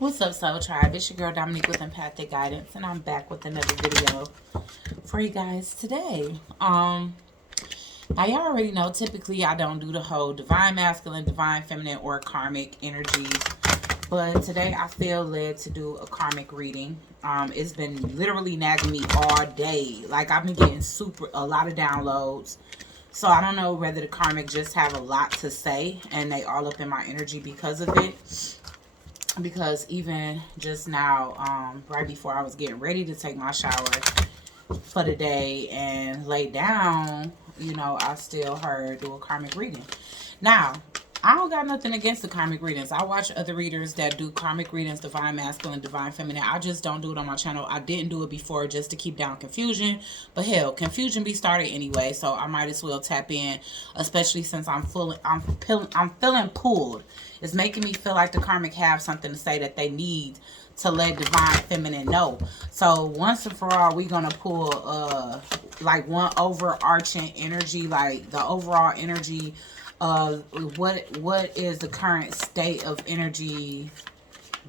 What's up, Soul Tribe? It's your girl Dominique with Empathic Guidance, and I'm back with another video for you guys today. Now y'all already know, typically I don't do the whole divine masculine, divine feminine, or karmic energies, but today I feel led to do a karmic reading. It's been literally nagging me all day. Like, I've been getting a lot of downloads. So I don't know whether the karmic just have a lot to say and they all up in my energy because of it. Because even just now, right before I was getting ready to take my shower for the day and lay down, you know, I still heard do a karmic reading. Now, I don't got nothing against the karmic readings. I watch other readers that do karmic readings, divine masculine, divine feminine. I just don't do it on my channel. I didn't do it before just to keep down confusion. But hell, confusion be started anyway, so I might as well tap in, especially since I'm feeling pulled. It's making me feel like the karmic have something to say that they need to let divine feminine know. So once and for all, we're gonna pull like one overarching energy, like the overall energy of what is the current state of energy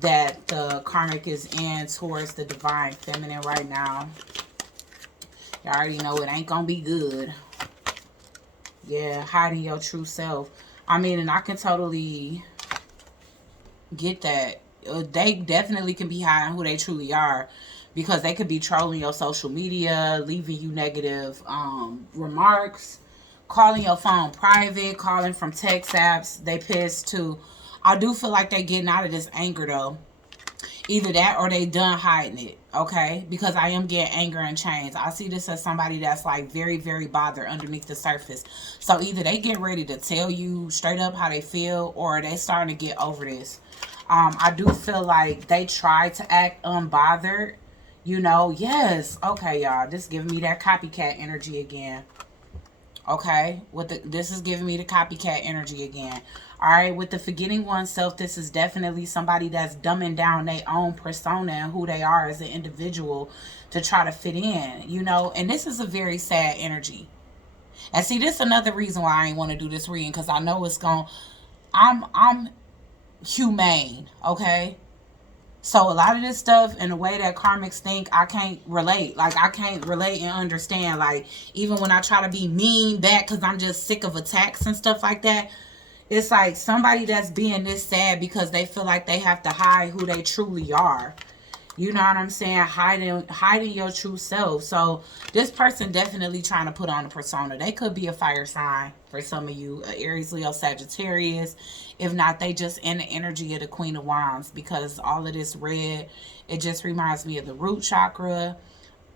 that the karmic is in towards the divine feminine right now. You already know it ain't gonna be good. Yeah, hiding your true self. I mean, and I can totally get that. They definitely can be hiding who they truly are, because they could be trolling your social media, leaving you negative remarks, calling your phone private, calling from text apps. They pissed too. I do feel like they getting out of this anger though. Either that or they done hiding it, okay? Because I am getting anger and change. I see this as somebody that's like very, very bothered underneath the surface. So either they get ready to tell you straight up how they feel, or they starting to get over this. I do feel like they try to act unbothered. You know, yes. Okay, y'all. This is giving me that copycat energy again. Okay, this is giving me the copycat energy again. All right, with the forgetting oneself, this is definitely somebody that's dumbing down their own persona and who they are as an individual to try to fit in, you know. And this is a very sad energy. And see, this is another reason why I ain't want to do this reading, because I know it's going. I'm humane, okay? So a lot of this stuff and the way that karmics think, I can't relate. Like, I can't relate and understand. Like, even when I try to be mean back because I'm just sick of attacks and stuff like that, it's like somebody that's being this sad because they feel like they have to hide who they truly are. You know what I'm saying? Hiding your true self. So this person definitely trying to put on a persona. They could be a fire sign for some of you, Aries, Leo, Sagittarius. If not, they just in the energy of the Queen of Wands, because all of this red, it just reminds me of the root chakra.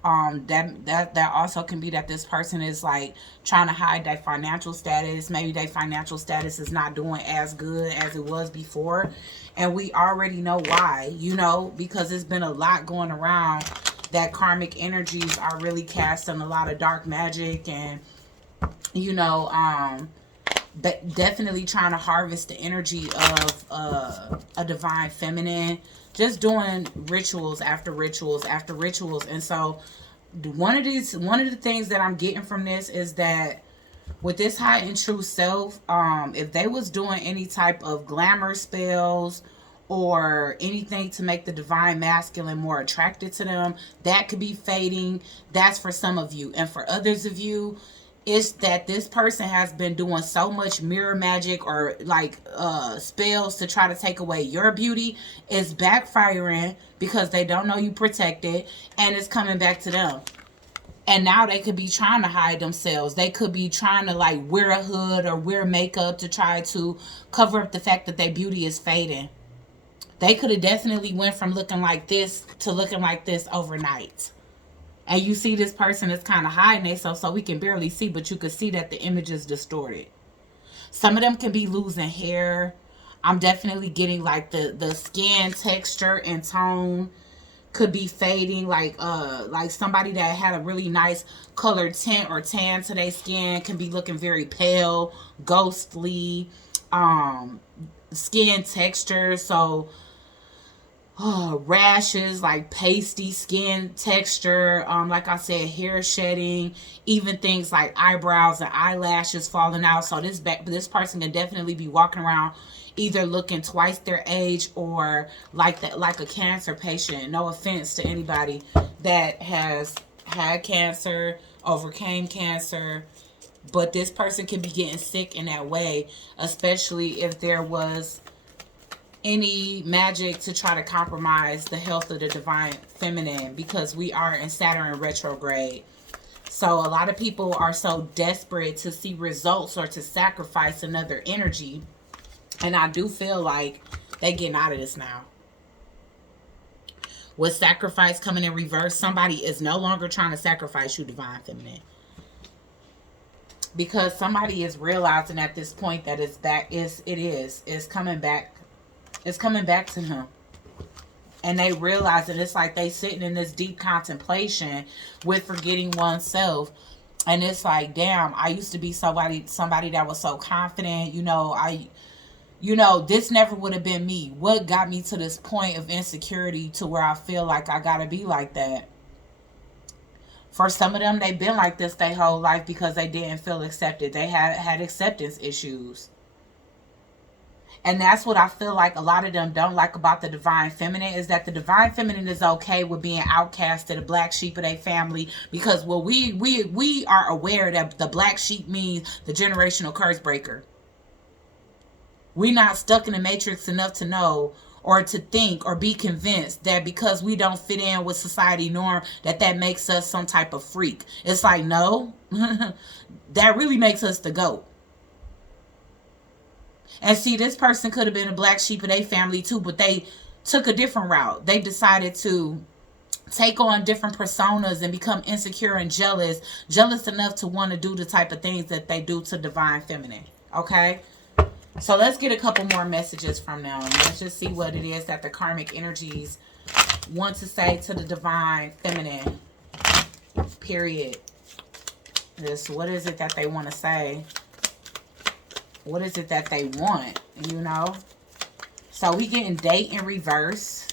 That also can be that this person is like trying to hide their financial status. Maybe their financial status is not doing as good as it was before, and we already know why, you know, because it's been a lot going around that karmic energies are really casting a lot of dark magic, and you know, but definitely trying to harvest the energy of a divine feminine, just doing rituals after rituals after rituals. And so one of the things that I'm getting from this is that with this heightened true self, if they was doing any type of glamour spells or anything to make the divine masculine more attracted to them, that could be fading. That's for some of you. And for others of you, it's that this person has been doing so much mirror magic or like spells to try to take away your beauty. It's backfiring because they don't know you protected, and it's coming back to them. And now they could be trying to hide themselves. They could be trying to like wear a hood or wear makeup to try to cover up the fact that their beauty is fading. They could have definitely went from looking like this to looking like this overnight. And you see this person is kind of hiding themselves so we can barely see, but you could see that the image is distorted. Some of them can be losing hair. I'm definitely getting like the skin texture and tone could be fading. Like somebody that had a really nice colored tint or tan to their skin can be looking very pale, ghostly, skin texture. So rashes, like pasty skin texture, like I said, hair shedding, even things like eyebrows and eyelashes falling out. So this person can definitely be walking around either looking twice their age or like that, like a cancer patient. No offense to anybody that has had cancer, overcame cancer, but this person can be getting sick in that way, especially if there was any magic to try to compromise the health of the divine feminine, because we are in Saturn retrograde. So a lot of people are so desperate to see results or to sacrifice another energy. And I do feel like they getting out of this now. With sacrifice coming in reverse, somebody is no longer trying to sacrifice you, divine feminine. Because somebody is realizing at this point that it's back, it's coming back. It's coming back to him. And they realize that it's like they sitting in this deep contemplation with forgetting oneself. And it's like, damn, I used to be somebody that was so confident. This never would have been me. What got me to this point of insecurity to where I feel like I gotta be like that? For some of them, they've been like this their whole life because they didn't feel accepted. They had acceptance issues. And that's what I feel like a lot of them don't like about the divine feminine, is that the divine feminine is okay with being outcasted, a black sheep of their family, because we are aware that the black sheep means the generational curse breaker. We're not stuck in the matrix enough to know or to think or be convinced that because we don't fit in with society norm that makes us some type of freak. It's like, no, that really makes us the GOAT. And see, this person could have been a black sheep of their family too, but they took a different route. They decided to take on different personas and become insecure and jealous enough to want to do the type of things that they do to divine feminine. Okay? So let's get a couple more messages from them. Let's just see what it is that the karmic energies want to say to the divine feminine. Period. What is it that they want to say? What is it that they want, So we getting date in reverse.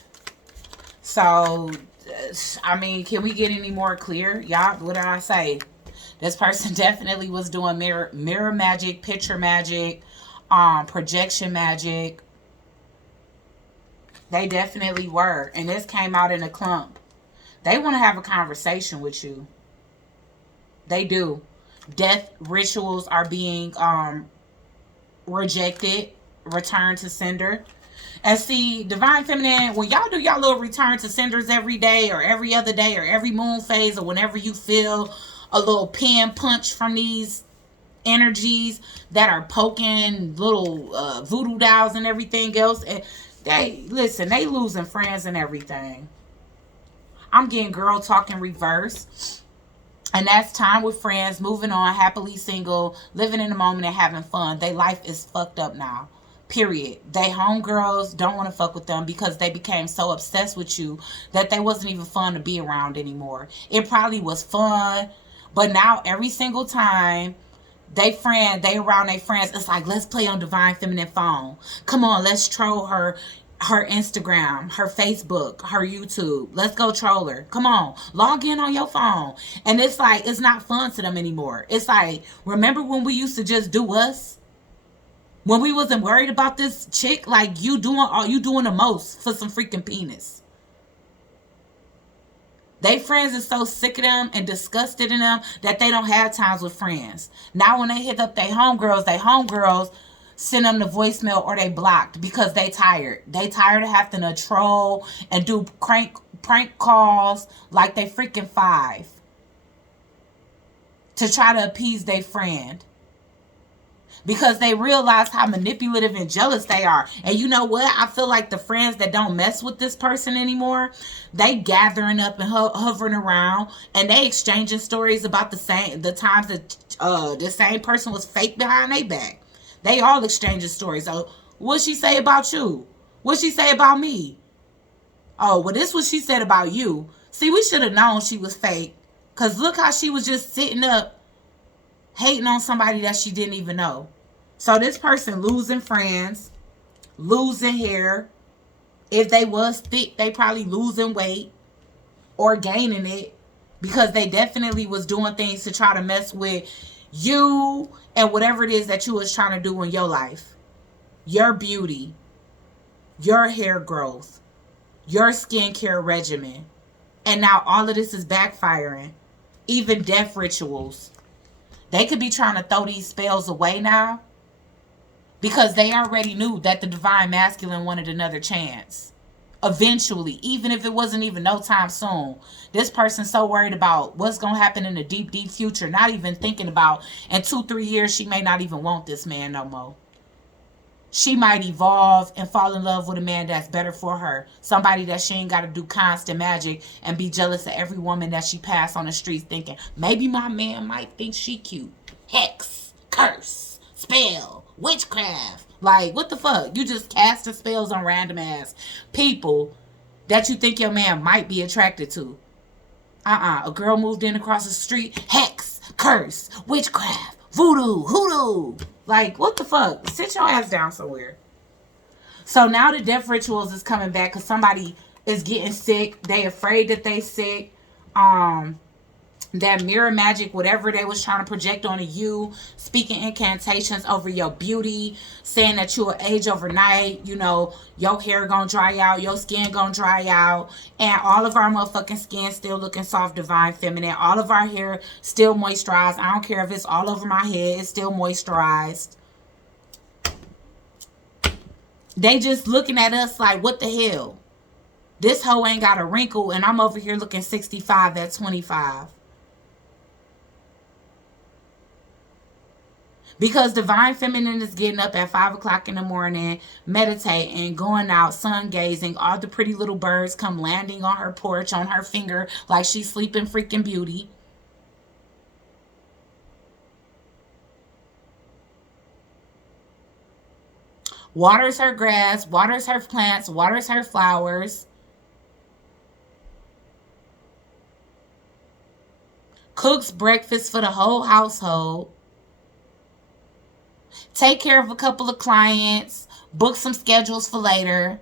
So, I mean, can we get any more clear? Y'all, what did I say? This person definitely was doing mirror magic, picture magic, projection magic. They definitely were. And this came out in a clump. They want to have a conversation with you. They do. Death rituals are being rejected, returned to sender. And see, divine feminine, when y'all do y'all little return to senders every day or every other day or every moon phase or whenever you feel a little pin punch from these energies that are poking little voodoo dolls and everything else, and they losing friends and everything. I'm getting girl talk in reverse. And that's time with friends, moving on, happily single, living in the moment and having fun. Their life is fucked up now. Period. They homegirls don't want to fuck with them because they became so obsessed with you that they wasn't even fun to be around anymore. It probably was fun, but now every single time they around their friends, it's like, let's play on divine feminine phone. Come on, let's troll her Instagram, her Facebook, her YouTube. Let's go troll her. Come on, log in on your phone. And it's like, it's not fun to them anymore. It's like, remember when we used to just do us? When we wasn't worried about this chick, like you doing the most for some freaking penis. They friends are so sick of them and disgusted in them that they don't have times with friends. Now when they hit up their homegirls send them the voicemail or they blocked because they tired. They tired of having to troll and do prank calls like they freaking 5 to try to appease their friend. Because they realize how manipulative and jealous they are. And you know what? I feel like the friends that don't mess with this person anymore, they gathering up and hovering around. And they exchanging stories about the times that the same person was fake behind their back. They all exchanging stories. Oh, what'd she say about you? What'd she say about me? Oh, well, this is what she said about you. See, we should have known she was fake. Because look how she was just sitting up hating on somebody that she didn't even know. So this person losing friends, losing hair. If they was thick, they probably losing weight or gaining it because they definitely was doing things to try to mess with you and whatever it is that you was trying to do in your life. your beauty, your hair growth, your skincare regimen. And now all of this is backfiring. Even death rituals. They could be trying to throw these spells away now because they already knew that the divine masculine wanted another chance. Eventually, even if it wasn't even no time soon. This person's so worried about what's going to happen in the deep, deep future, not even thinking about in 2-3 years she may not even want this man no more. She might evolve and fall in love with a man that's better for her. Somebody that she ain't got to do constant magic and be jealous of every woman that she pass on the streets thinking, maybe my man might think she cute. Hex, curse, spell, witchcraft. Like, what the fuck? You just casting spells on random ass people that you think your man might be attracted to. A girl moved in across the street. Hex, curse, witchcraft, voodoo, hoodoo. Like, what the fuck? Sit your ass down somewhere. So now the death rituals is coming back because somebody is getting sick. They afraid that they sick. That mirror magic, whatever they was trying to project onto you, speaking incantations over your beauty, saying that you will age overnight, you know, your hair gonna dry out, your skin gonna dry out, and all of our motherfucking skin still looking soft, divine, feminine, all of our hair still moisturized. I don't care if it's all over my head, it's still moisturized. They just looking at us like, what the hell? This hoe ain't got a wrinkle, and I'm over here looking 65 at 25. Because divine feminine is getting up at 5 o'clock in the morning, meditating, going out, sun gazing. All the pretty little birds come landing on her porch, on her finger, like she's sleeping freaking beauty. Waters her grass, waters her plants, waters her flowers. Cooks breakfast for the whole household. Take care of a couple of clients. Book some schedules for later.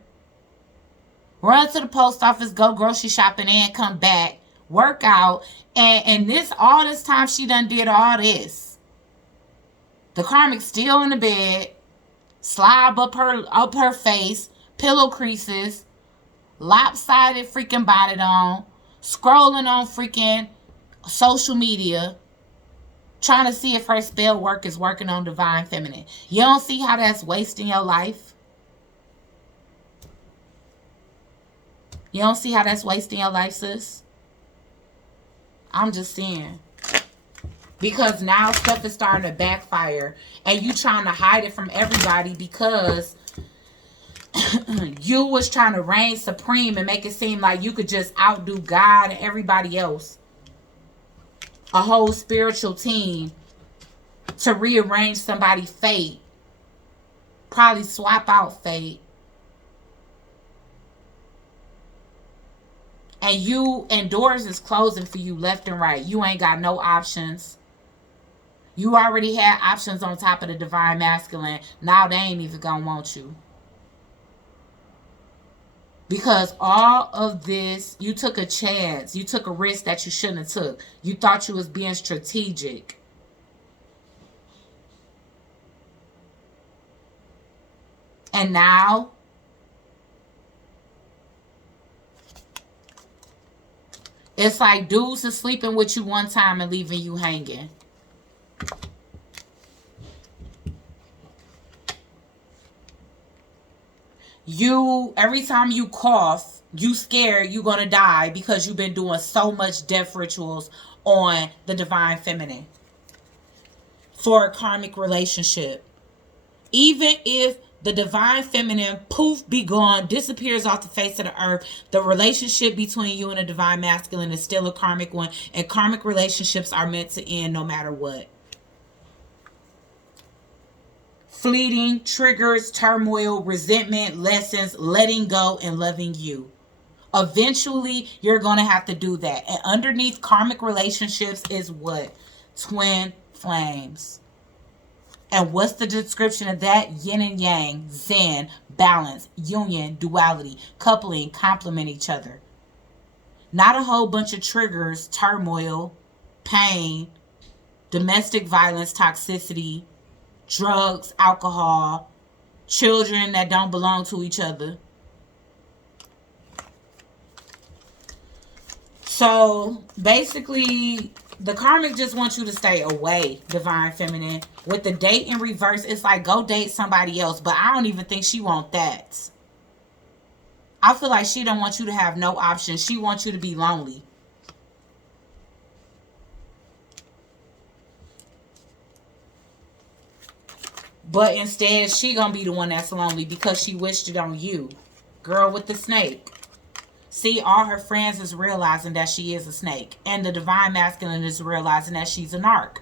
Run to the post office, go grocery shopping, and come back. Work out. And this, all this time she done did all this. The Karmic still in the bed. Slob up her face. Pillow creases. Lopsided freaking bonnet on. Scrolling on freaking social media. Trying to see if her spell work is working on divine feminine. You don't see how that's wasting your life? You don't see how that's wasting your life, sis? I'm just saying. Because now stuff is starting to backfire. And you trying to hide it from everybody because you was trying to reign supreme and make it seem like you could just outdo God and everybody else. A whole spiritual team to rearrange somebody's fate. Probably swap out fate. And doors is closing for you left and right. You ain't got no options. You already had options on top of the divine masculine. Now they ain't even gonna want you. Because all of this, you took a chance. You took a risk that you shouldn't have took. You thought you was being strategic. And now, it's like dudes are sleeping with you one time and leaving you hanging. Every time you cough, you scared you're gonna die because you've been doing so much death rituals on the divine feminine for a karmic relationship. Even if the divine feminine, poof, be gone, disappears off the face of the earth, the relationship between you and the divine masculine is still a karmic one, and karmic relationships are meant to end no matter what. Fleeting, triggers, turmoil, resentment, lessons, letting go, and loving you. Eventually, you're going to have to do that. And underneath karmic relationships is what? Twin flames. And what's the description of that? Yin and yang, zen, balance, union, duality, coupling, complement each other. Not a whole bunch of triggers, turmoil, pain, domestic violence, toxicity, drugs, alcohol, children that don't belong to each other. So basically, the karmic just wants you to stay away, divine feminine. With the date in reverse, it's like, go date somebody else. But I don't even think she want that. I feel like she don't want you to have no options. She wants you to be lonely. But instead, she gonna be the one that's lonely because she wished it on you. Girl with the snake. See, all her friends is realizing that she is a snake. And the divine masculine is realizing that she's a narc.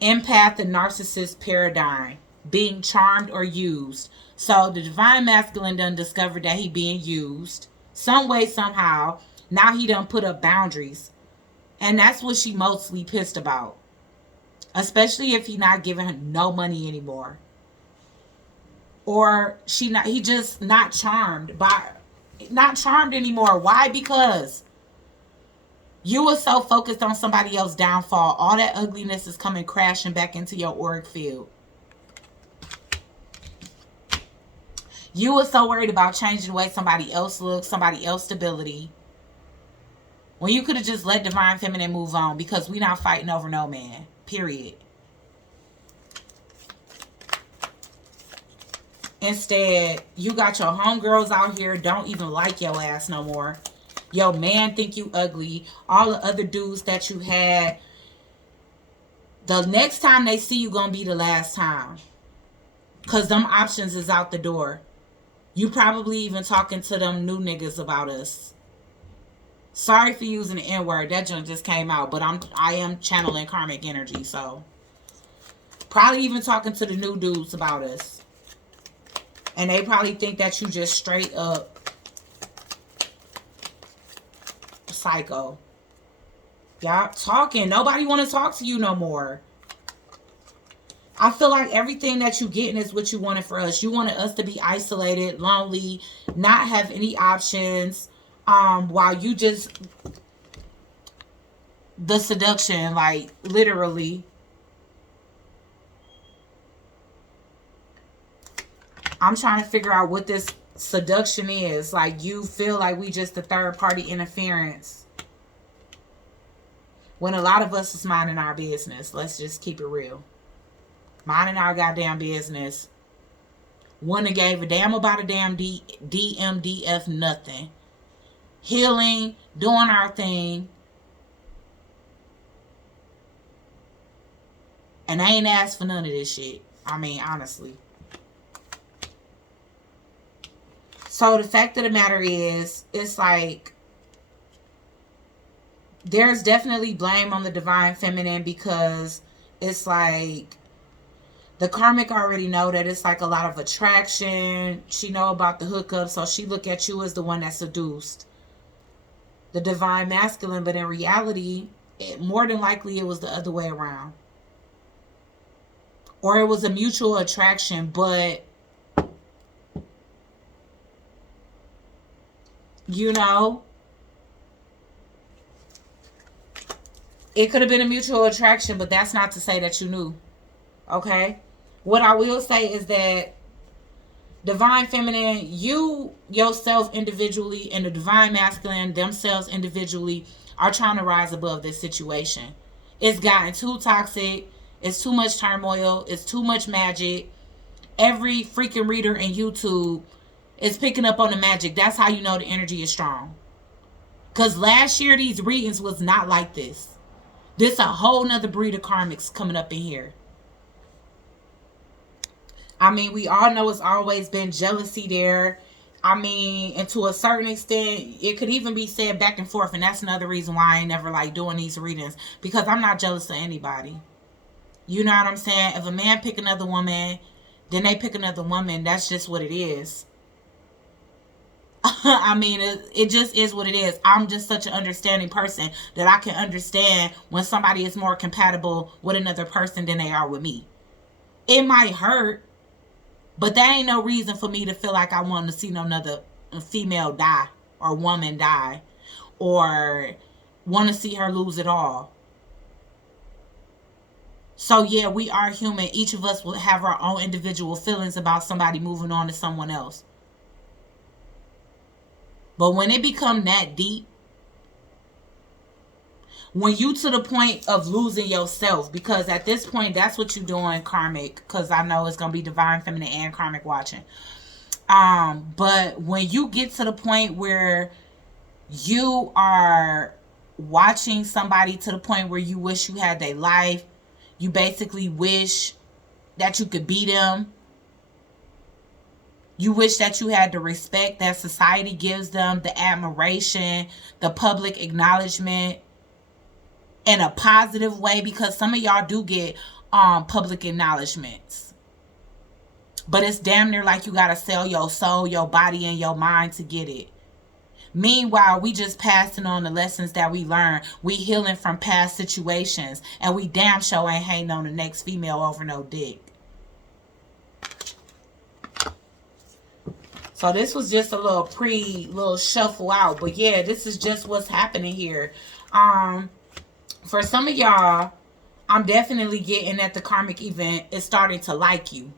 Empath and narcissist paradigm. Being charmed or used. So the divine masculine done discovered that he being used. Some way, somehow. Now he done put up boundaries. And that's what she mostly pissed about. Especially if he not giving her no money anymore. Or he just not charmed anymore. Why? Because you were so focused on somebody else's downfall. All that ugliness is coming crashing back into your auric field. You were so worried about changing the way somebody else looks, somebody else's stability, when you could have just let divine feminine move on, because we not fighting over no man. Period. Instead, you got your homegirls out here don't even like your ass no more. Your man think you ugly. All the other dudes that you had, the next time they see you gonna be the last time. Because them options is out the door. You probably even talking to them new niggas about us. Sorry for using the N-word. That just came out. But I am channeling karmic energy. So probably even talking to the new dudes about us. And they probably think that you just straight up psycho. Y'all talking. Nobody want to talk to you no more. I feel like everything that you getting is what you wanted for us. You wanted us to be isolated, lonely, not have any options. While you just, the seduction, like literally. I'm trying to figure out what this seduction is. Like, you feel like we just the third party interference, when a lot of us is minding our business. Let's just keep it real. Minding our goddamn business. Wouldn't have gave a damn about a damn DMDF nothing. Healing, doing our thing. And I ain't asked for none of this shit. I mean, honestly. So the fact of the matter is, it's like, there's definitely blame on the divine feminine, because it's like, the karmic already know that it's like a lot of attraction. She know about the hookup, so she look at you as the one that seduced the divine masculine. But in reality, more than likely it was the other way around. Or it was a mutual attraction, but you know, it could have been a mutual attraction, but that's not to say that you knew. Okay? What I will say is that divine feminine, you yourself individually, and the divine masculine themselves individually are trying to rise above this situation. It's gotten too toxic. It's too much turmoil. It's too much magic. Every freaking reader in YouTube is picking up on the magic. That's how you know the energy is strong. Because last year, these readings was not like this. This a whole nother breed of karmics coming up in here. I mean, we all know it's always been jealousy there. I mean, and to a certain extent, it could even be said back and forth. And that's another reason why I ain't never like doing these readings. Because I'm not jealous of anybody. You know what I'm saying? If a man pick another woman, then they pick another woman. That's just what it is. I mean, it just is what it is. I'm just such an understanding person that I can understand when somebody is more compatible with another person than they are with me. It might hurt, but that ain't no reason for me to feel like I want to see no another female die or woman die, or want to see her lose it all. So yeah, we are human. Each of us will have our own individual feelings about somebody moving on to someone else. But when it become that deep, when you to the point of losing yourself, because at this point, that's what you're doing, Karmic, because I know it's going to be Divine Feminine and Karmic watching. But when you get to the point where you are watching somebody to the point where you wish you had their life, you basically wish that you could be them. You wish that you had the respect that society gives them, the admiration, the public acknowledgement in a positive way, because some of y'all do get public acknowledgments. But it's damn near like you gotta sell your soul, your body, and your mind to get it. Meanwhile, we just passing on the lessons that we learned. We healing from past situations. And we damn sure ain't hating on the next female over no dick. So this was just a little shuffle out. But yeah, this is just what's happening here. For some of y'all, I'm definitely getting that the karmic event is starting to like you.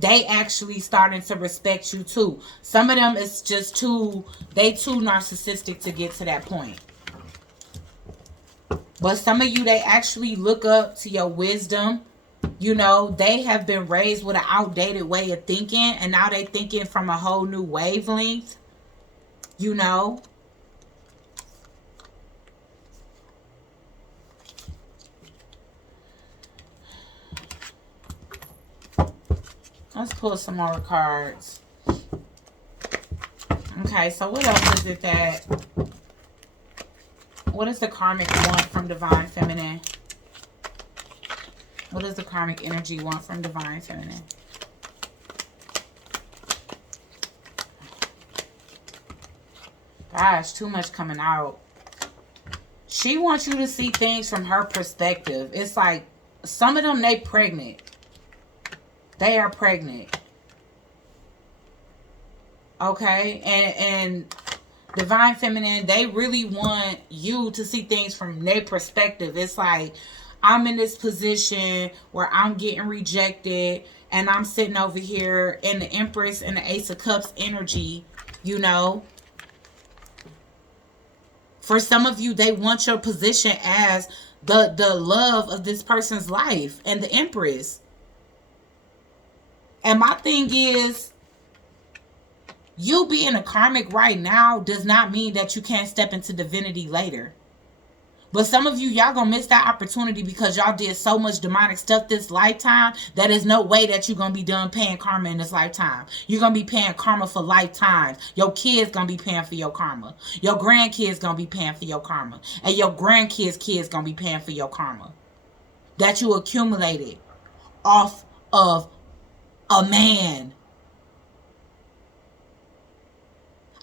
They actually starting to respect you too. Some of them is just too narcissistic to get to that point. But some of you, they actually look up to your wisdom. You know, they have been raised with an outdated way of thinking, and now they thinking from a whole new wavelength. You know. Let's pull some more cards. Okay, so what else is it that... What does the karmic want from Divine Feminine? What does the karmic energy want from Divine Feminine? Gosh, too much coming out. She wants you to see things from her perspective. It's like some of them, they pregnant. They are pregnant. Okay? And Divine Feminine, they really want you to see things from their perspective. It's like, I'm in this position where I'm getting rejected, and I'm sitting over here in the Empress and the Ace of Cups energy, you know. For some of you, they want your position as the love of this person's life and the Empress. And my thing is, you being a karmic right now does not mean that you can't step into divinity later. But some of you, y'all gonna miss that opportunity because y'all did so much demonic stuff this lifetime that there's no way that you're gonna be done paying karma in this lifetime. You're gonna be paying karma for lifetimes. Your kids gonna be paying for your karma. Your grandkids gonna be paying for your karma. And your grandkids' kids gonna be paying for your karma that you accumulated off of a man.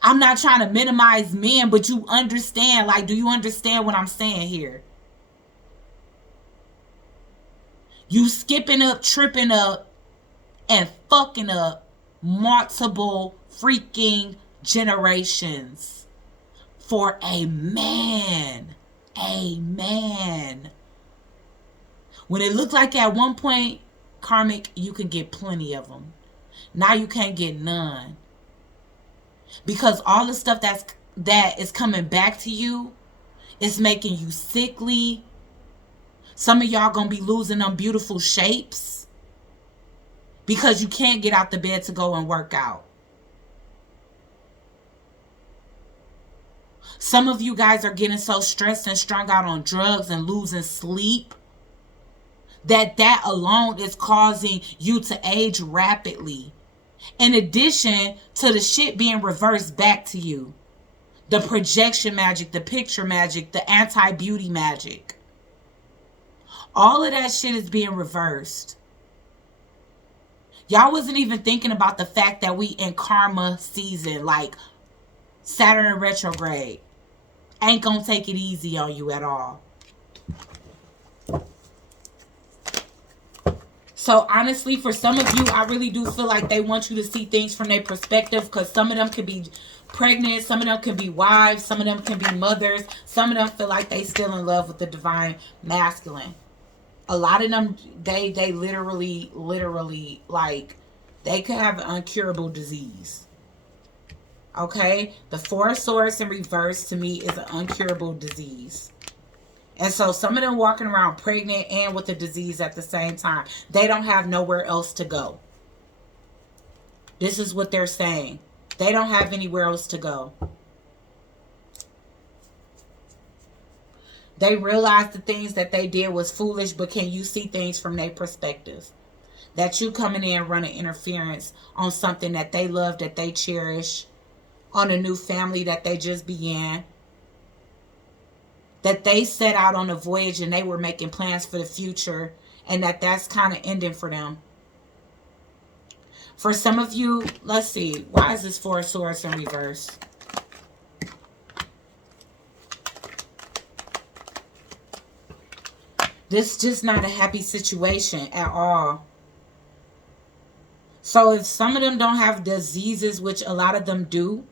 I'm not trying to minimize men, but you understand. Like, do you understand what I'm saying here? You skipping up, tripping up, and fucking up multiple freaking generations for a man. A man. When it looked like at one point, karmic, you can get plenty of them. Now you can't get none. Because all the stuff that is coming back to you is making you sickly. Some of y'all gonna be losing them beautiful shapes because you can't get out the bed to go and work out. Some of you guys are getting so stressed and strung out on drugs and losing sleep that alone is causing you to age rapidly. In addition to the shit being reversed back to you. The projection magic, the picture magic, the anti-beauty magic. All of that shit is being reversed. Y'all wasn't even thinking about the fact that we in karma season, like Saturn in retrograde. Ain't gonna take it easy on you at all. So honestly, for some of you, I really do feel like they want you to see things from their perspective, because some of them could be pregnant, some of them can be wives, some of them can be mothers, some of them feel like they still in love with the divine masculine. A lot of them, they literally, like, they could have an incurable disease. Okay? The Four of Swords in reverse to me is an incurable disease. And so some of them walking around pregnant and with a disease at the same time. They don't have nowhere else to go. This is what they're saying. They don't have anywhere else to go. They realize the things that they did was foolish, but can you see things from their perspective? That you coming in running interference on something that they love, that they cherish, on a new family that they just began, that they set out on a voyage and they were making plans for the future, and that's kind of ending for them. For some of you, let's see, why is this Four of Swords in reverse? This is just not a happy situation at all. So if some of them don't have diseases, which a lot of them do,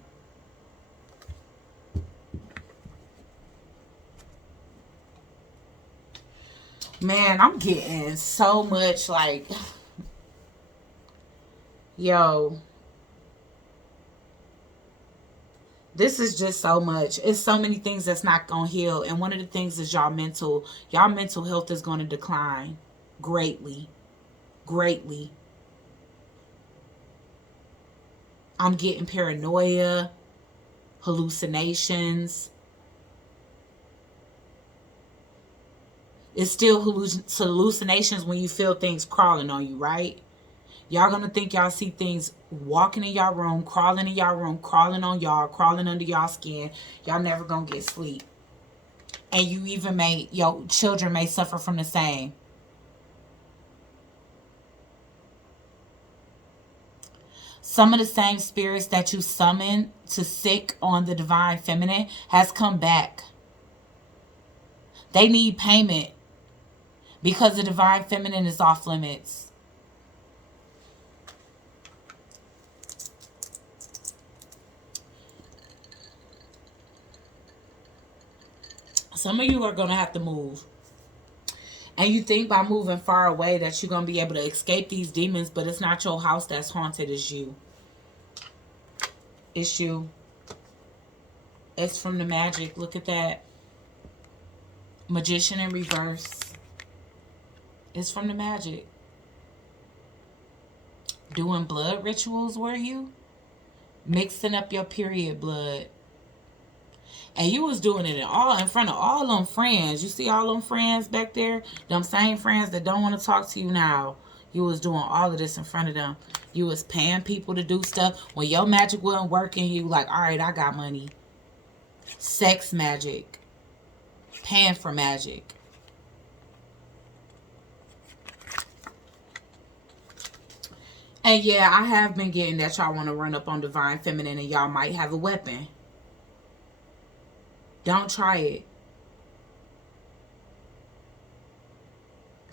man, I'm getting so much like, yo, this is just so much. It's so many things that's not going to heal. And one of the things is y'all mental health is going to decline greatly. Greatly. I'm getting paranoia, hallucinations. It's still hallucinations when you feel things crawling on you, right? Y'all gonna think y'all see things walking in y'all room, crawling in y'all room, crawling on y'all, crawling under y'all skin. Y'all never gonna get sleep. And you even your children may suffer from the same. Some of the same spirits that you summon to sick on the divine feminine has come back. They need payment because the divine feminine is off limits. Some of you are going to have to move. And you think by moving far away that you're going to be able to escape these demons, but it's not your house that's haunted, it's you. It's you. It's from the magic. Look at that. Magician in reverse. It's from the magic. Doing blood rituals, were you? Mixing up your period blood. And you was doing it in front of all them friends. You see all them friends back there? Them same friends that don't want to talk to you now. You was doing all of this in front of them. You was paying people to do stuff. When your magic wasn't working, you like, all right, I got money. Sex magic. Paying for magic. And yeah, I have been getting that y'all want to run up on divine feminine and y'all might have a weapon. Don't try it.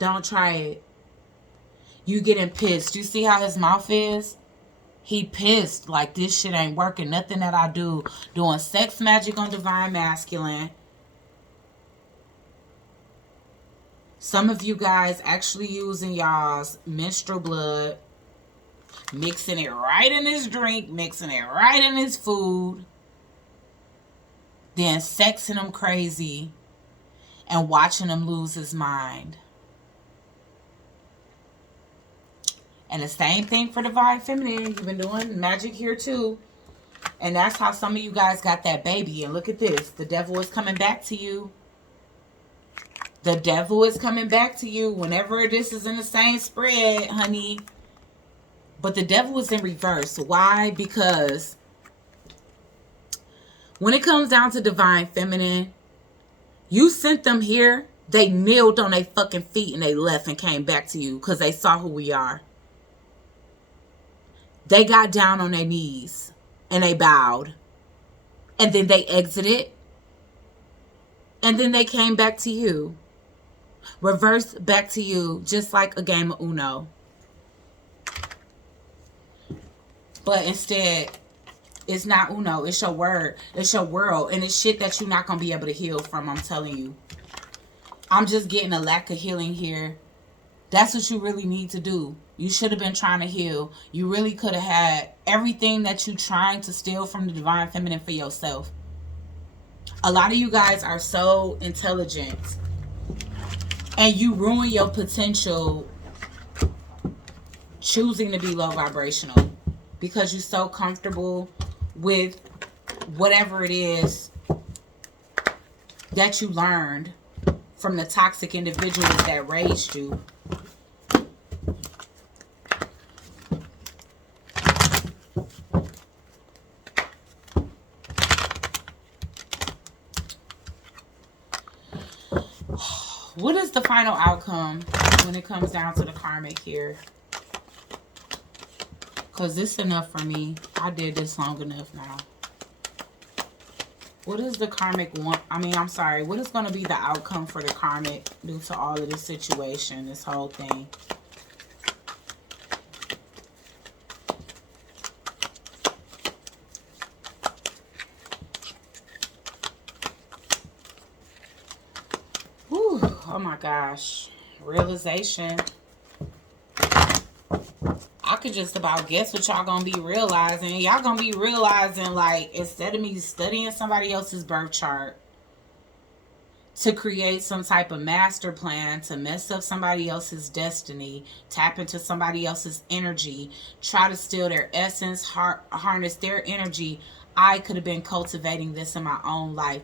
Don't try it. You getting pissed. You see how his mouth is? He pissed. Like, this shit ain't working. Nothing that I do. Doing sex magic on divine masculine. Some of you guys actually using y'all's menstrual blood. Mixing it right in his drink. Mixing it right in his food. Then sexing him crazy and watching him lose his mind. And the same thing for divine feminine. You've been doing magic here too. And that's how some of you guys got that baby. And look at this. The devil is coming back to you. The devil is coming back to you whenever this is in the same spread, honey. But the devil is in reverse. Why? Because when it comes down to divine feminine, you sent them here. They kneeled on their fucking feet and they left and came back to you because they saw who we are. They got down on their knees and they bowed. And then they exited. And then they came back to you. reverse back to you just like a game of Uno. But instead, it's not Uno. It's your word. It's your world. And it's shit that you're not going to be able to heal from, I'm telling you. I'm just getting a lack of healing here. That's what you really need to do. You should have been trying to heal. You really could have had everything that you're trying to steal from the Divine Feminine for yourself. A lot of you guys are so intelligent. And you ruin your potential choosing to be low vibrational. Because you're so comfortable with whatever it is that you learned from the toxic individuals that raised you. What is the final outcome when it comes down to the karmic here? Because this is enough for me. I did this long enough now. What is the karmic want? What is going to be the outcome for the karmic due to all of this situation, this whole thing? Whew, oh my gosh. Realization. I could just about guess what y'all gonna be realizing. Y'all gonna be realizing, like, instead of me studying somebody else's birth chart to create some type of master plan to mess up somebody else's destiny, tap into somebody else's energy, try to steal their essence, harness their energy, I could have been cultivating this in my own life.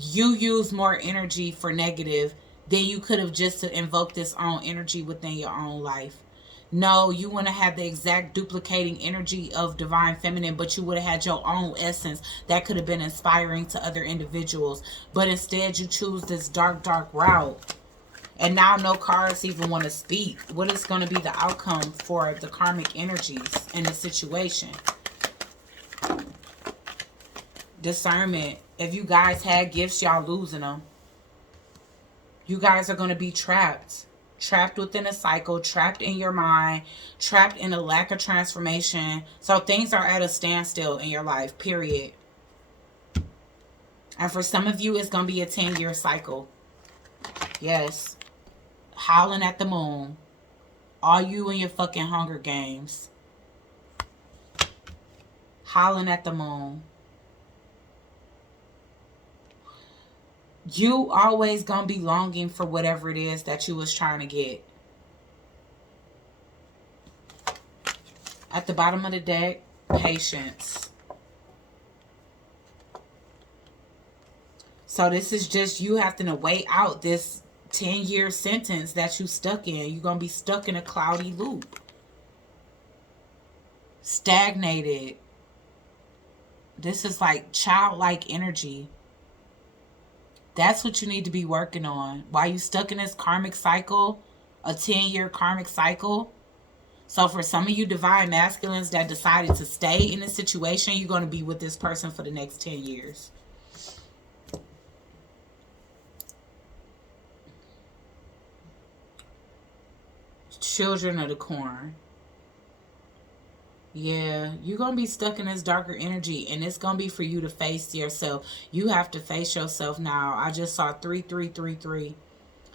You use more energy for negative than you could have just to invoke this own energy within your own life. No, you wouldn't have had the exact duplicating energy of Divine Feminine, but you would have had your own essence that could have been inspiring to other individuals. But instead, you choose this dark, dark route. And now no cards even want to speak. What is going to be the outcome for the karmic energies in the situation? Discernment. If you guys had gifts, y'all losing them. You guys are going to be trapped. Trapped within a cycle, trapped in your mind, trapped in a lack of transformation. So things are at a standstill in your life, period. And for some of you, it's going to be a 10-year cycle. Yes. Howling at the moon. All you and your fucking Hunger Games. Howling at the moon. You always gonna be longing for whatever it is that you was trying to get. At the bottom of the deck, patience. So this is just you having to wait out this 10-year sentence that you stuck in. You're gonna be stuck in a cloudy loop. Stagnated. This is like childlike energy. That's what you need to be working on. While you stuck in this karmic cycle, a 10-year karmic cycle. So for some of you divine masculines that decided to stay in this situation, you're going to be with this person for the next 10 years. Children of the corn. Yeah, you're going to be stuck in this darker energy, and it's going to be for you to face yourself. You have to face yourself now. I just saw 3333.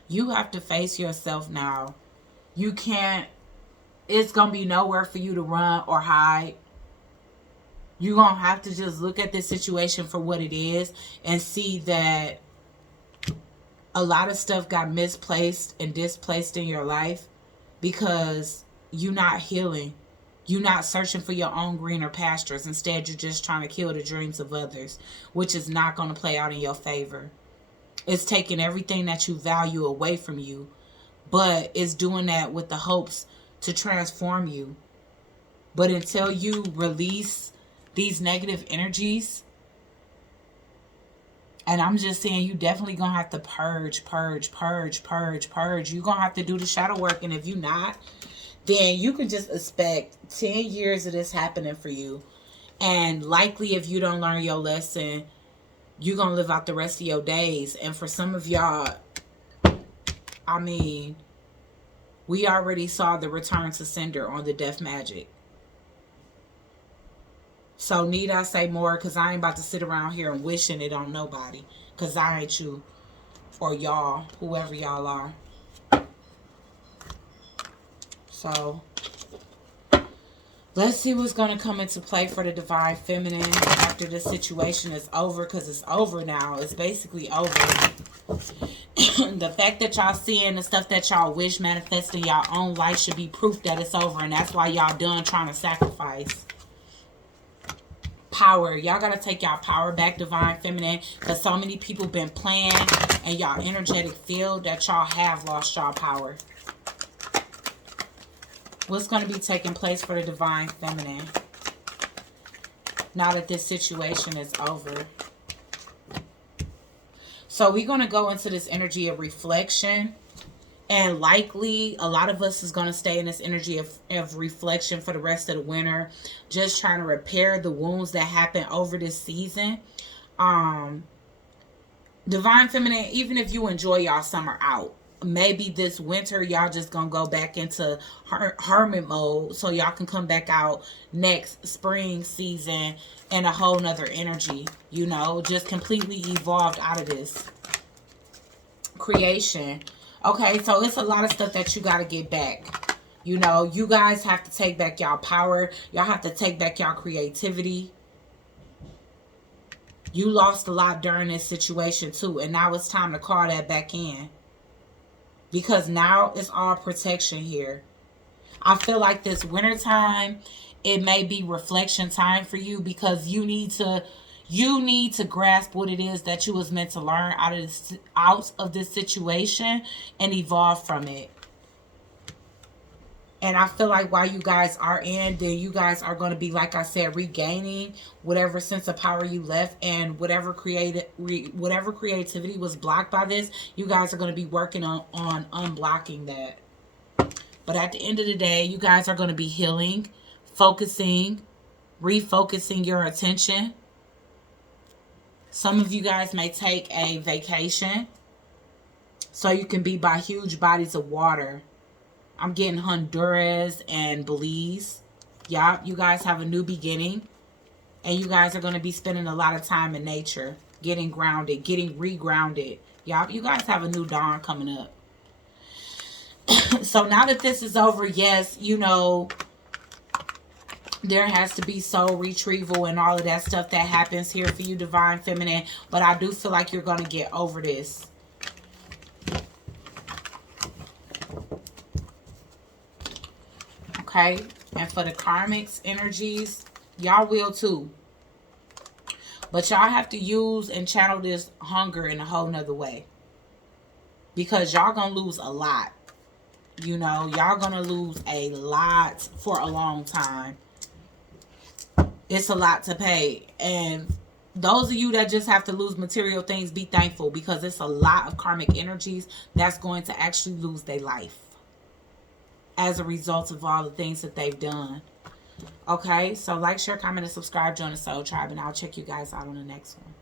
You have to face yourself now. You can't, it's going to be nowhere for you to run or hide. You're going to have to just look at this situation for what it is and see that a lot of stuff got misplaced and displaced in your life because you're not healing. You're not searching for your own greener pastures. Instead, you're just trying to kill the dreams of others, which is not going to play out in your favor. It's taking everything that you value away from you, but it's doing that with the hopes to transform you. But until you release these negative energies, and I'm just saying, you definitely going to have to purge. You're going to have to do the shadow work, and if you're not, then you can just expect 10 years of this happening for you. And likely if you don't learn your lesson, you're going to live out the rest of your days. And for some of y'all, I mean, we already saw the return to sender on the death magic. So need I say more? Because I ain't about to sit around here and wishing it on nobody. Because I ain't you. Or y'all. Whoever y'all are. So let's see what's going to come into play for the Divine Feminine after this situation is over. Because it's over now. It's basically over. The fact that y'all seeing the stuff that y'all wish manifest in y'all own life should be proof that it's over. And that's why y'all done trying to sacrifice. Power. Y'all got to take y'all power back, Divine Feminine. Because so many people been playing in y'all energetic field that y'all have lost y'all power. What's going to be taking place for the Divine Feminine now that this situation is over? So we're going to go into this energy of reflection. And likely, a lot of us is going to stay in this energy of reflection for the rest of the winter. Just trying to repair the wounds that happened over this season. Divine Feminine, even if you enjoy y'all summer out, maybe this winter y'all just going to go back into hermit mode. So y'all can come back out next spring season in a whole nother energy. You know, just completely evolved out of this. Creation. Okay, so it's a lot of stuff that you got to get back. You know, you guys have to take back y'all power. Y'all have to take back y'all creativity. You lost a lot during this situation too. And now it's time to call that back in. Because now it's all protection here. I feel like this winter time, it may be reflection time for you. Because you need to grasp what it is that you was meant to learn out of this situation and evolve from it. And I feel like while you guys are in, then you guys are going to be, like I said, regaining whatever sense of power you left, and whatever creativity was blocked by this, you guys are going to be working on unblocking that. But at the end of the day, you guys are going to be healing, focusing, refocusing your attention. Some of you guys may take a vacation so you can be by huge bodies of water. I'm getting Honduras and Belize. Yeah, you guys have a new beginning. And you guys are going to be spending a lot of time in nature. Getting grounded, getting regrounded. Yeah, you guys have a new dawn coming up. So now that this is over, yes, you know, there has to be soul retrieval and all of that stuff that happens here for you, Divine Feminine. But I do feel like you're going to get over this. Okay? And for the Karmics energies, y'all will too. But y'all have to use and channel this hunger in a whole nother way. Because y'all going to lose a lot. You know, y'all going to lose a lot for a long time. It's a lot to pay. And those of you that just have to lose material things, be thankful. Because it's a lot of karmic energies that's going to actually lose their life. As a result of all the things that they've done. Okay, so like, share, comment, and subscribe. Join the Soul Tribe. And I'll check you guys out on the next one.